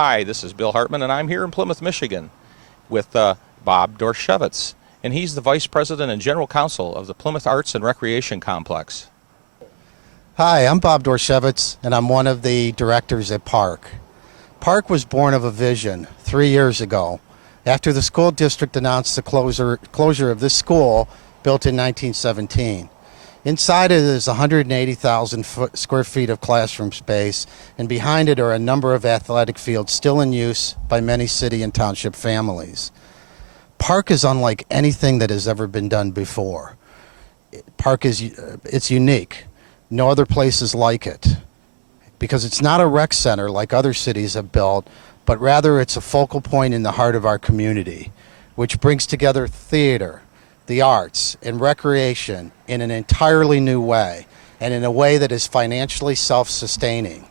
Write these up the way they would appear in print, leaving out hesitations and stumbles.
Hi, this is Bill Hartman, and I'm here in Plymouth, Michigan with Bob Dorshevitz, and he's the Vice President and General Counsel of the Plymouth Arts and Recreation Complex. Hi, I'm Bob Dorshevitz, and I'm one of the directors at Parc. Parc was born of a vision 3 years ago after the school district announced the closure of this school built in 1917. Inside it is 180,000 square feet of classroom space, and behind it are a number of athletic fields still in use by many city and township families. Parc is unlike anything that has ever been done before. Parc it's unique. No other place is like it, because it's not a rec center like other cities have built, but rather it's a focal point in the heart of our community, which brings together theater, the arts, and recreation in an entirely new way, and in a way that is financially self-sustaining.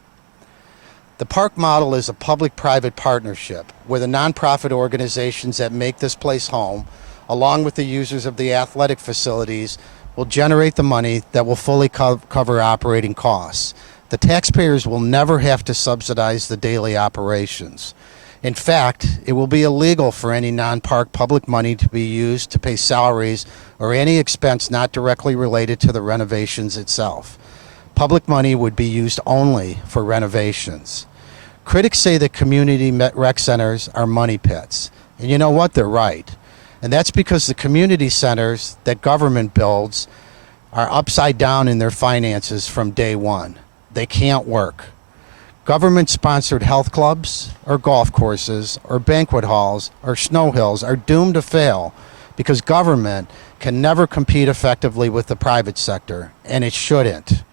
The Parc model is a public-private partnership where the nonprofit organizations that make this place home, along with the users of the athletic facilities, will generate the money that will fully cover operating costs. The taxpayers will never have to subsidize the daily operations. In fact, it will be illegal for any non-Parc public money to be used to pay salaries or any expense not directly related to the renovations itself. Public money would be used only for renovations. Critics say that community rec centers are money pits. And you know what? They're right. And that's because the community centers that government builds are upside down in their finances from day one. They can't work. Government-sponsored health clubs or golf courses or banquet halls or snow hills are doomed to fail because government can never compete effectively with the private sector, and it shouldn't.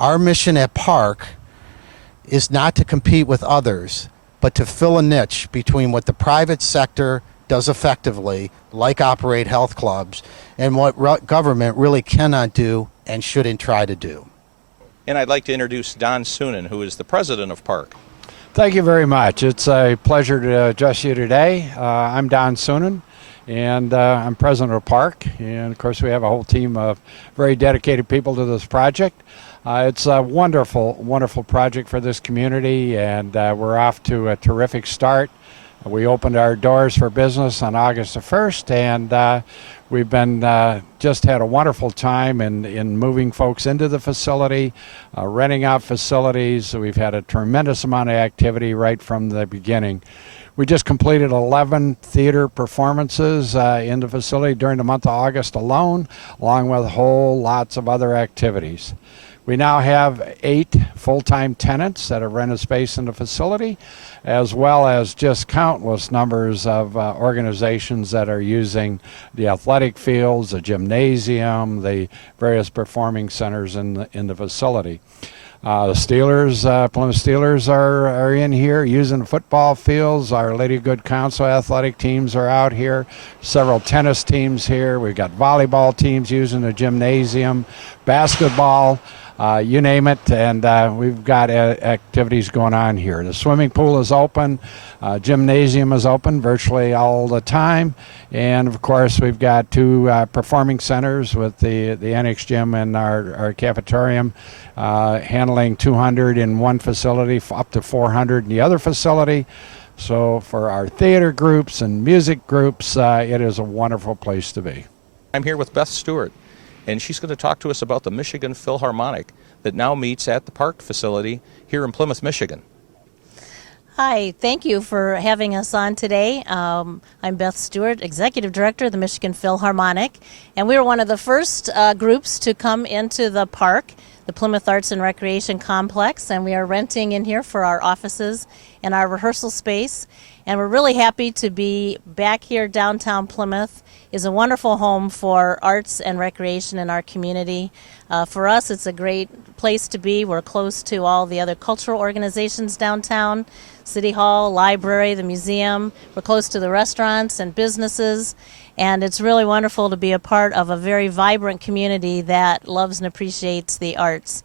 Our mission at Parc is not to compete with others, but to fill a niche between what the private sector does effectively, like operate health clubs, and what government really cannot do and shouldn't try to do. And I'd like to introduce Don Sunan, who is the president of Parc. Thank you very much. It's a pleasure to address you today. I'm Don Sunan, and I'm president of Parc. And of course, we have a whole team of very dedicated people to this project. It's a wonderful, wonderful project for this community, and we're off to a terrific start. We opened our doors for business on August the 1st, and we've been just had a wonderful time in moving folks into the facility, renting out facilities. We've had a tremendous amount of activity right from the beginning. We just completed 11 theater performances in the facility during the month of August alone, along with whole lots of other activities. We now have 8 full-time tenants that have rented space in the facility, as well as just countless numbers of organizations that are using the athletic fields, the gymnasium, the various performing centers in the facility. The Steelers, Plymouth Steelers are in here using the football fields. Our Lady of Good Counsel athletic teams are out here. Several tennis teams here. We've got volleyball teams using the gymnasium, basketball, you name it, and we've got activities going on here. The swimming pool is open, gymnasium is open virtually all the time, and of course we've got 2 performing centers with the Annex Gym and our cafeterium, handling 200 in one facility, up to 400 in the other facility. So for our theater groups and music groups, it is a wonderful place to be. I'm here with Beth Stewart, and she's going to talk to us about the Michigan Philharmonic that now meets at the Parc facility here in Plymouth, Michigan. Hi, thank you for having us on today. I'm Beth Stewart, Executive Director of the Michigan Philharmonic, and we were one of the first groups to come into the Parc, the Plymouth Arts and Recreation Complex, and we are renting in here for our offices and our rehearsal space. And we're really happy to be back here. Downtown Plymouth is a wonderful home for arts and recreation in our community. For us, it's a great place to be. We're close to all the other cultural organizations downtown, City Hall, library, the museum. We're close to the restaurants and businesses. And it's really wonderful to be a part of a very vibrant community that loves and appreciates the arts.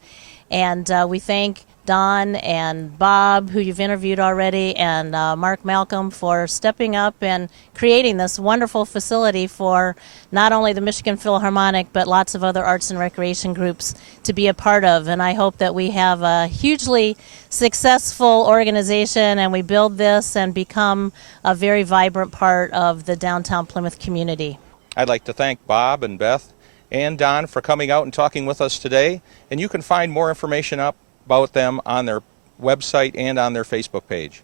And we thank Don and Bob, who you've interviewed already, and Mark Malcolm for stepping up and creating this wonderful facility for not only the Michigan Philharmonic, but lots of other arts and recreation groups to be a part of. And I hope that we have a hugely successful organization and we build this and become a very vibrant part of the downtown Plymouth community. I'd like to thank Bob and Beth and Don for coming out and talking with us today. And you can find more information up about them on their website and on their Facebook page.